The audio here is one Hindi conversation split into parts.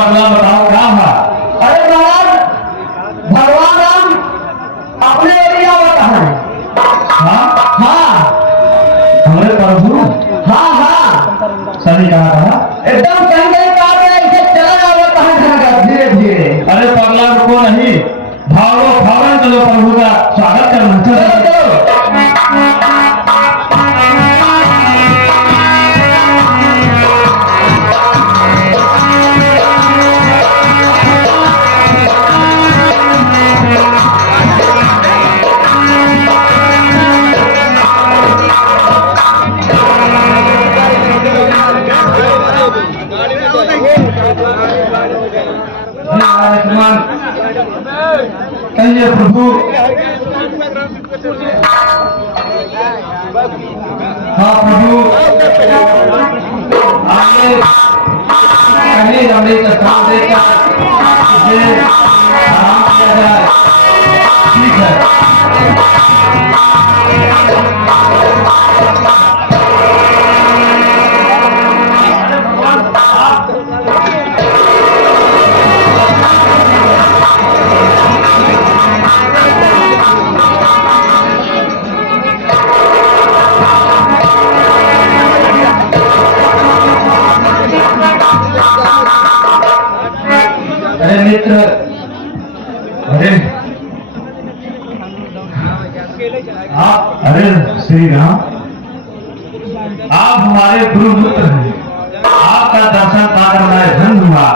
पगला बताओ क्या है? अरे महाराज, भगवान राम अपने एरिया में कहाँ है? हाँ हाँ हमारे प्रभु हाँ हाँ, सही कहा था। एकदम सही कहा गया। इसे चला जाओ कहाँ जाएगा धीरे धीरे। अरे पगला रुको नहीं, भागो फौरन चलो प्रभु का स्वागत करना। चलो चलो चलो। आयुष्मान कहिए प्रभु। हाँ प्रभु आइए, पहले हमने चट्टान देकर इसे आराम किया जाए। ठीक है। अरे मित्र, अरे आप, अरे श्री राम, आप हमारे गुरु मित्र हैं। आपका दर्शन पाकर मैं धन्य हुआ।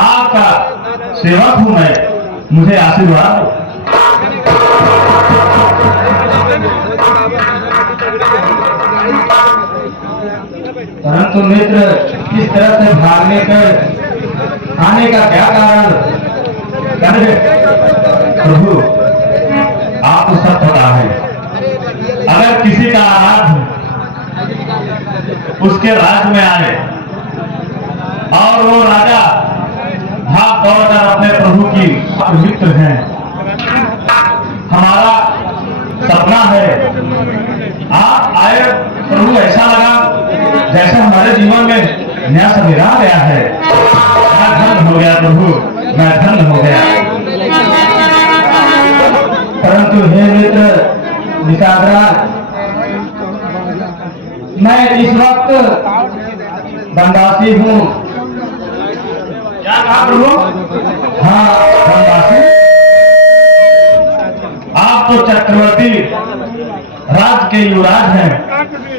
आपका सेवक हूँ मैं, मुझे आशीर्वाद दो। परंतु मित्र, इस तरह से भागने पर आने का क्या कारण? प्रभु आपको सब पता है, अगर किसी का आराध्य उसके राज्य में आए और वो राजा भाग दौड़कर अपने प्रभु की मित्र हैं, हमारा सपना है आप आए प्रभु। ऐसा लगा जैसे हमारे जीवन में नया सवेरा आ गया है। मैं धन्य हो गया प्रभु, मैं धन्य हो गया। परंतु हे मित्र निशादरा, मैं इस वक्त बनवासी हूँ। क्या कहा प्रभु? हाँ बनवासी। आप तो चक्रवर्ती राज के युवराज हैं,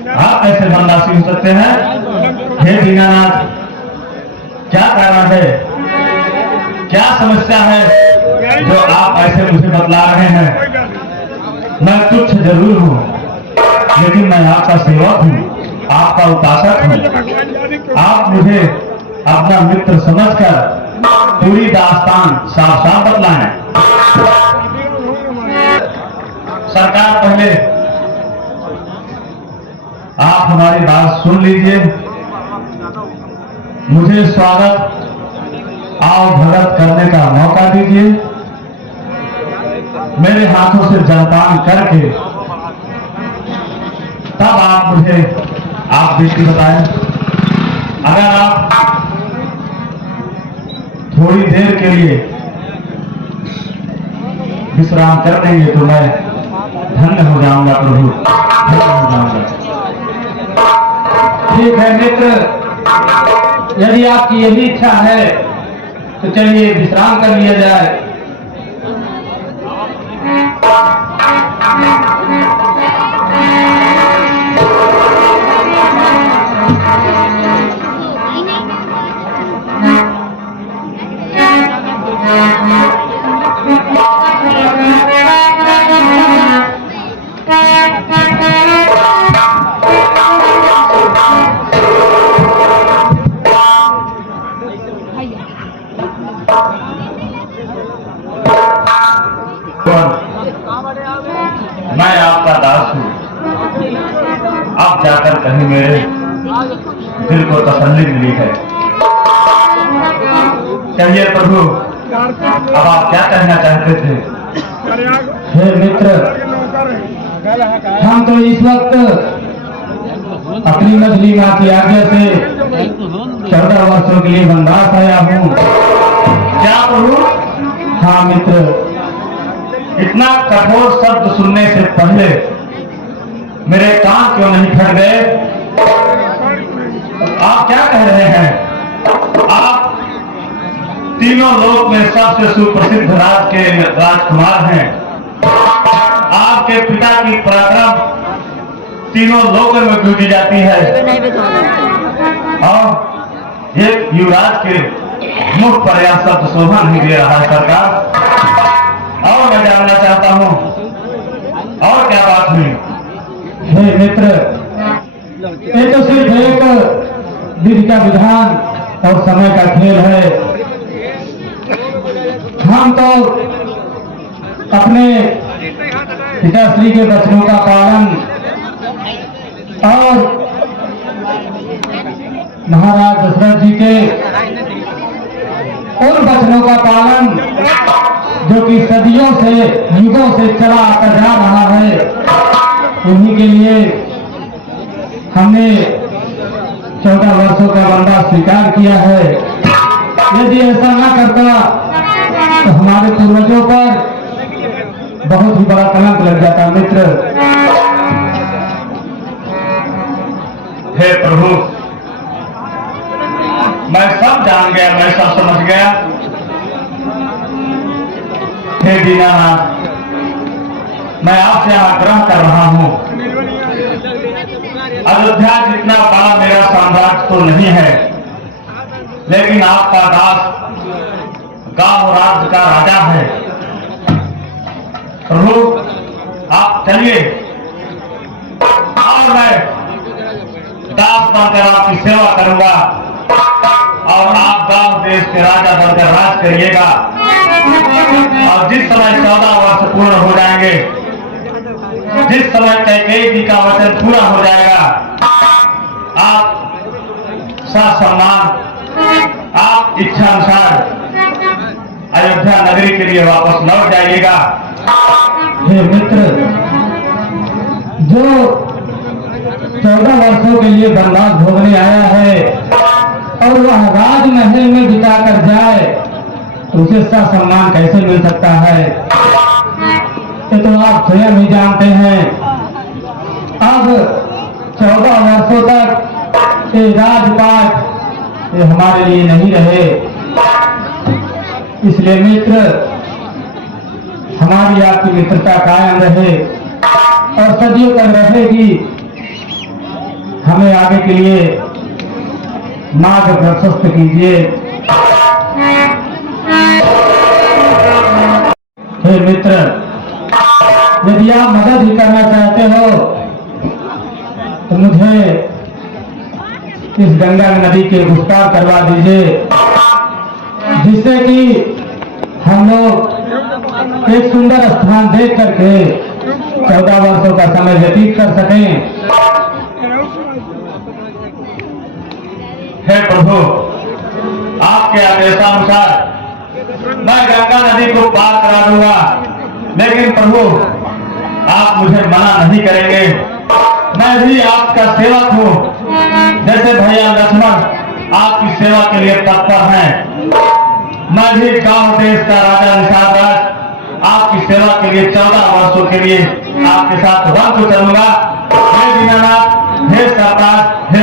आप कैसे बनवासी हो सकते हैं? हे दीनानाथ, क्या कारण है, क्या समस्या है जो आप ऐसे मुझे बतला रहे हैं? मैं तुच्छ जरूर हूँ, लेकिन मैं आपका सेवक हूँ, आपका उपासक हूँ। आप मुझे अपना मित्र समझकर पूरी दास्तान साफ साफ बतलाएं। सरकार, पहले आप हमारी बात सुन लीजिए। मुझे स्वागत आओ भगत करने का मौका दीजिए। मेरे हाथों से जलपान करके तब आप मुझे आप दृष्टि बताएं। अगर आप थोड़ी देर के लिए विश्राम कर देंगे तो मैं धन्य हो जाऊंगा प्रभु, धन्य हो जाऊंगा। ठीक है मित्र, यदि आपकी यही इच्छा है तो चलिए विश्राम कर लिया जाए। मैं आपका दास हूँ, आप जाकर कहीं मेरे दिल को तसल्ली मिली है। कहिए प्रभु, अब आप क्या कहना चाहते थे? हे मित्र, हम तो इस वक्त अपनी मछली माँ की आज्ञा से 14 वर्षों के लिए वनवास आया हूँ। क्या प्रभु? हाँ मित्र, इतना कठोर शब्द सुनने से पहले मेरे कान क्यों नहीं फट गए? आप क्या कह रहे हैं? आप तीनों लोक में सबसे सुप्रसिद्ध राज के राजकुमार हैं। आपके पिता की पराक्रम तीनों लोकों में गूंजी जाती है और एक युवराज के मुख पर यह शब्द शोभा नहीं दे रहा है सरकार। और मैं जानना चाहता हूँ और क्या बात हुई? हे मित्र, ये तो सिर्फ एक विधि का विधान और समय का खेल है। हम तो अपने पिताश्री के वचनों का पालन और महाराज दशरथ जी के उन वचनों का पालन जो कि सदियों से युगों से चला आता जा रहा है, उन्हीं के लिए हमने 14 वर्षों का वनवास स्वीकार किया है। यदि ऐसा न करता तो हमारे पूर्वजों पर बहुत ही बड़ा कलंक लग जाता। मित्र, हे प्रभु, मैं सब जान गया, मैं सब समझ गया। हे दीनानाथ, मैं आपसे आग्रह कर रहा हूं। अयोध्या जितना बड़ा मेरा साम्राज्य तो नहीं है, लेकिन आपका दास गांव राज्य का राजा है। प्रभु, आप चलिए और मैं दास बनकर आपकी सेवा करूंगा और आप गांव देश के राजा बनकर राज करिएगा। और जिस समय 14 वर्ष पूर्ण हो जाएंगे, जिस समय कैकेयी जी का वचन पूरा हो जाएगा, आप ससम्मान, आप इच्छा अनुसार अयोध्या नगरी के लिए वापस लौट जाइएगा। हे मित्र, जो 14 वर्षों के लिए वनवास भोगने आया है और वह राजमहल में बिता कर जाए तो उसे सम्मान कैसे मिल सकता है? ये तो आप स्वयं ही जानते हैं। अब 14 वर्षों तक ये राजपाट ये हमारे लिए नहीं रहे। इसलिए मित्र, हमारी आपकी मित्रता कायम रहे और सदियों तक रहेगी। हमें आगे के लिए मार्ग प्रशस्त कीजिए। हे मित्र, यदि आप मदद ही करना चाहते हो तो मुझे इस गंगा नदी के उस पार करवा दीजिए, जिससे कि हम लोग एक सुंदर स्थान देख करके 14 वर्षों का समय व्यतीत कर सकें। हे प्रभु, आपके आदेशानुसार मैं गंगा नदी को पार करा दूंगा, लेकिन प्रभु आप मुझे मना नहीं करेंगे। मैं भी आपका सेवक हूँ, जैसे भैया लक्ष्मण आपकी सेवा के लिए तत्पर हैं। मैं भी गांव देश का राजा निषाद आपकी सेवा के लिए 14 वर्षों के लिए आपके साथ वन को चलूंगा। हे दीनानाथ, हे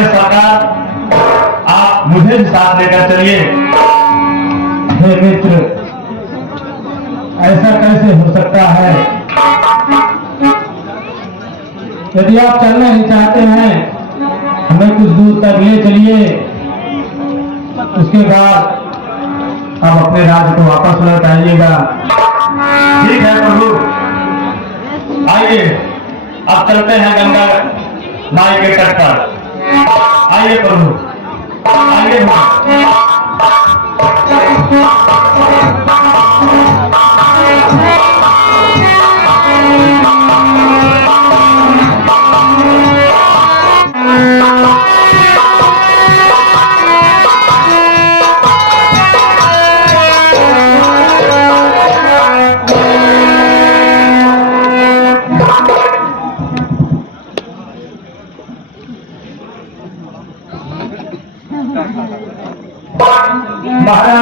सरकार, आप मुझे भी साथ लेकर चलिए। हे मित्र, ऐसा कैसे हो सकता है? यदि आप चलना ही चाहते हैं, हमें कुछ दूर तक ले चलिए, उसके बाद आप अपने राज्य को वापस लौट आइएगा। ठीक है प्रभु, आइए अब चलते हैं गंगा माई के तट पर। आइए प्रभु, आइए।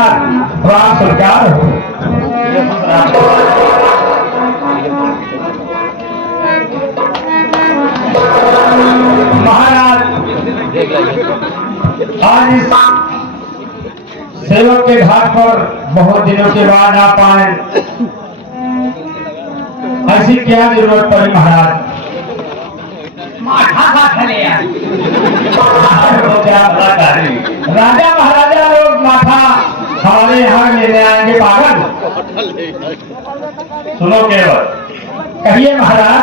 महाराज राम स्वीकार हो। महाराज आज इस सेवक के घाट पर बहुत दिनों के बाद आप आए, ऐसी क्या जरूरत पड़ी महाराज? राजा महाराजा लोग माथा हमारे यहाँ लेने आएंगे पागल? सुनो केवल, कहिए महाराज,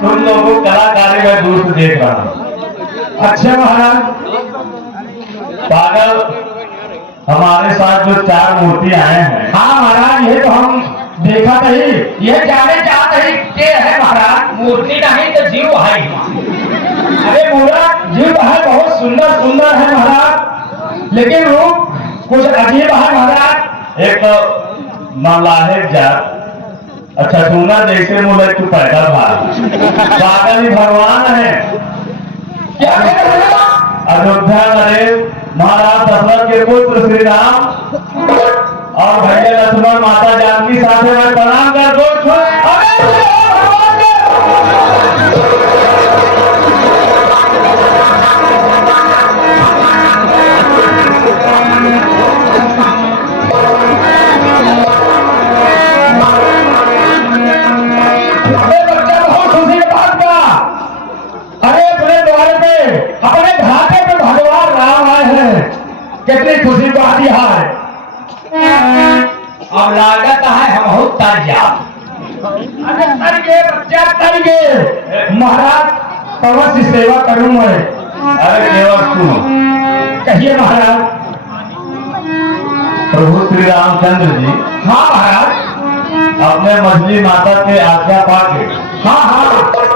तुम लोगों कलाकारी में दूर से देख रहा हूं। अच्छा महाराज, पागल हमारे साथ जो 4 मूर्ति आए हैं। हाँ महाराज, ये तो हम देखा नहीं, ये जाने चाहते ही के है महाराज। मूर्ति नहीं तो जीव है। अरे पूरा जीव है, बहुत सुंदर सुंदर है महाराज, लेकिन रूप कुछ अजीब है महाराज। एक तो मलाहिब जात, अच्छा सुना जैसे मुझे तू पैदा था, पागल ही भगवान है। क्या अयोध्या नरेश महाराज दशरथ के पुत्र श्री राम और भैया लक्ष्मण माता जानकी साथ में प्रणाम कर दो। कितनी खुशी को आती है। अब लागत है हम हो तरिया बच्चा तरिए महाराज, पवन की सेवा करूं मैं। अरे केवल सुनो, कहिए महाराज। प्रभु श्री रामचंद्र जी। हाँ महाराज। अपने मछली माता के आज्ञा पाके हाँ हाँ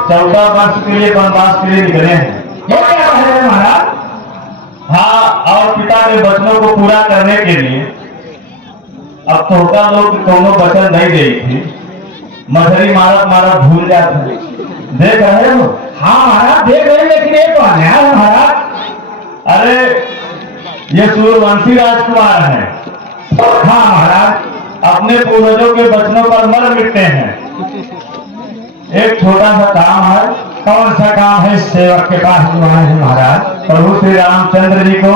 14 वर्ष के लिए वनवास के लिए निकले हैं। ये क्या है महाराज? हाँ, और पिता के वचनों को पूरा करने के लिए। अब तोहता लोग दोनों वचन नहीं गई थी, मछली मारत मारत भूल जाते। देख रहे हो? हाँ महाराज देख रहे हैं, लेकिन एक तो अन्याय है महाराज। अरे ये सूर्यवंशी राजकुमार है। हाँ महाराज, अपने पूर्वजों के वचनों पर मर मिटते हैं। एक छोटा सा काम है। कौन सा काम है? सेवक के पास जो आए हैं महाराज, प्रभु श्री रामचंद्र जी को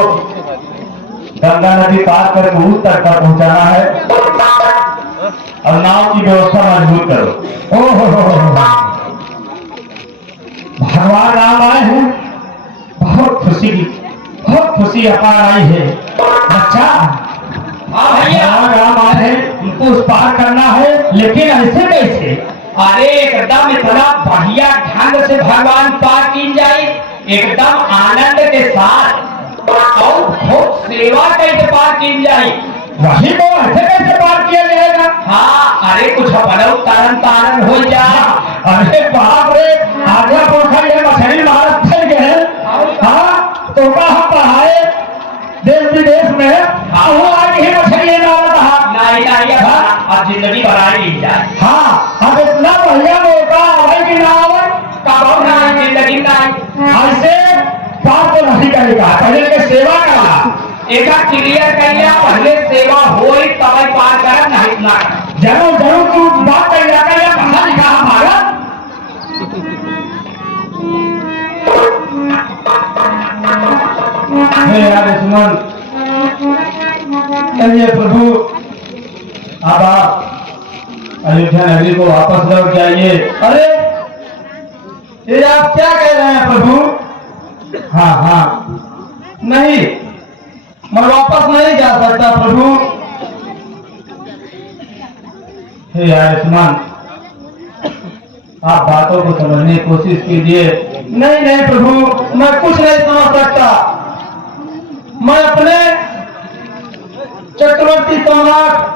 गंगा नदी पार कर दूर तक पर पहुंचाना है और नाव की व्यवस्था मजबूत करो। ओहो भगवान राम आए हैं, बहुत खुशी अपार आई है। अच्छा हाँ भैया, राम आए हैं, उनको उस पार करना है, लेकिन ऐसे कैसे? अरे एकदम इतना बढ़िया ढंग से भगवान पार की जाए, एकदम आनंद के साथ और खूब सेवा कैसे पार की जाए, वही को ऐसे कैसे पार किया जाएगा? हाँ, अरे कुछ बनो तारन तारन हो जा। अरे बाप रे, आगे पुरखा ये मछली मारत चल गए। हाँ तो का हम पढ़ाए देश विदेश में, वो आगे ही मछली मारत रहा। नहीं अब जिंदगी बनाई जाए। हाँ, अब इतना बढ़िया मौका आवे कि ना आवे, कब ना जिंदगी ना ऐसे बात तो नहीं करेगा। पहले के सेवा करना, एक क्लियर कर लिया, पहले सेवा हो तब पार कर, नहीं ना जरूर जरूर तू बात कर लिया कर, पढ़ा लिखा हमारा। यार सुमन, चलिए प्रभु अब आप अयोध्या नगरी को वापस लौट जाइए। अरे ये आप क्या कह रहे हैं प्रभु? हाँ हाँ, नहीं मैं वापस नहीं जा सकता प्रभु। हे आयुष्मान, आप बातों को समझने की कोशिश कीजिए। नहीं नहीं प्रभु, मैं कुछ नहीं समझ सकता। मैं अपने चक्रवर्ती सम्राट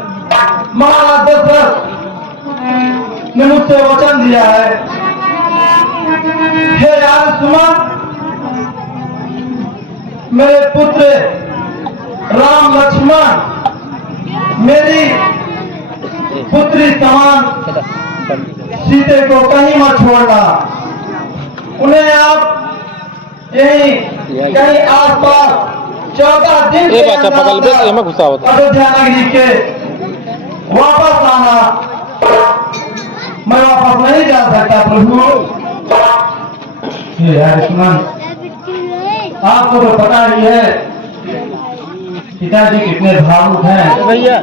महाराज दशरथ ने मुझसे वचन दिया है। हे आयुष्मान, मेरे पुत्र राम लक्ष्मण मेरी पुत्री समान सीते को कहीं मत छोड़ना। उन्हें आप यहीं कहीं आसपास 14 दिन के बाचा अंदर पकड़ ले, अंदर एमा घुसा होता। अयोध्या नगरी के वापस आना, मैं वापस नहीं जा सकता प्रभु। ये आयुष्मान, आपको तो पता ही है पिताजी कितने भावुक हैं भैया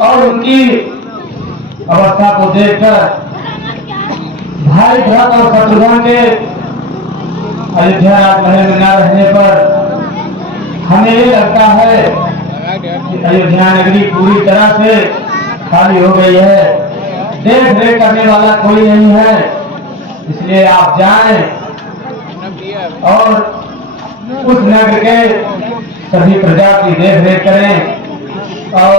और उनकी अवस्था को देखकर भाई भरत और शत्रुघ्न के अयोध्या राजमहल में न रहने पर हमें ये लगता है कि अयोध्या नगरी पूरी तरह से खाली हो गई है, देख रेख करने वाला कोई नहीं है। इसलिए आप जाएं और उस नगर के सभी प्रजा की देख रेख करें और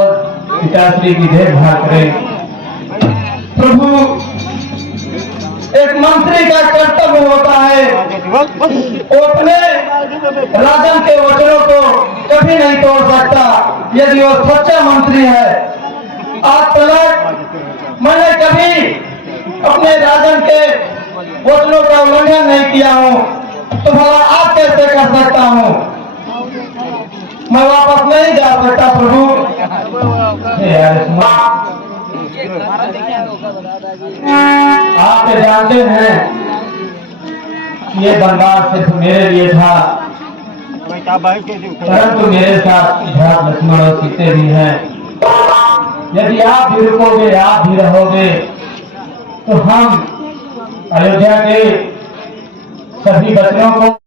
पिताश्री की देखभाल करें। प्रभु, एक मंत्री का कर्तव्य होता है वो अपने राजन के वचनों को कभी नहीं तोड़ सकता, यदि वो सच्चा मंत्री है। आज तक मैंने कभी अपने राजन के वचनों का उल्लंघन नहीं किया हूँ, तो भला आप कैसे कर सकता हूँ? मैं वापस नहीं जा सकता प्रभु। हे आयुष्मान, आप ये जानते हैं कि ये वनवास सिर्फ मेरे लिए था, परंतु मेरे साथ भरत लक्ष्मण और सीते भी हैं। यदि आप भी रुकोगे, आप भी रहोगे, तो हम अयोध्या के सभी बच्चों को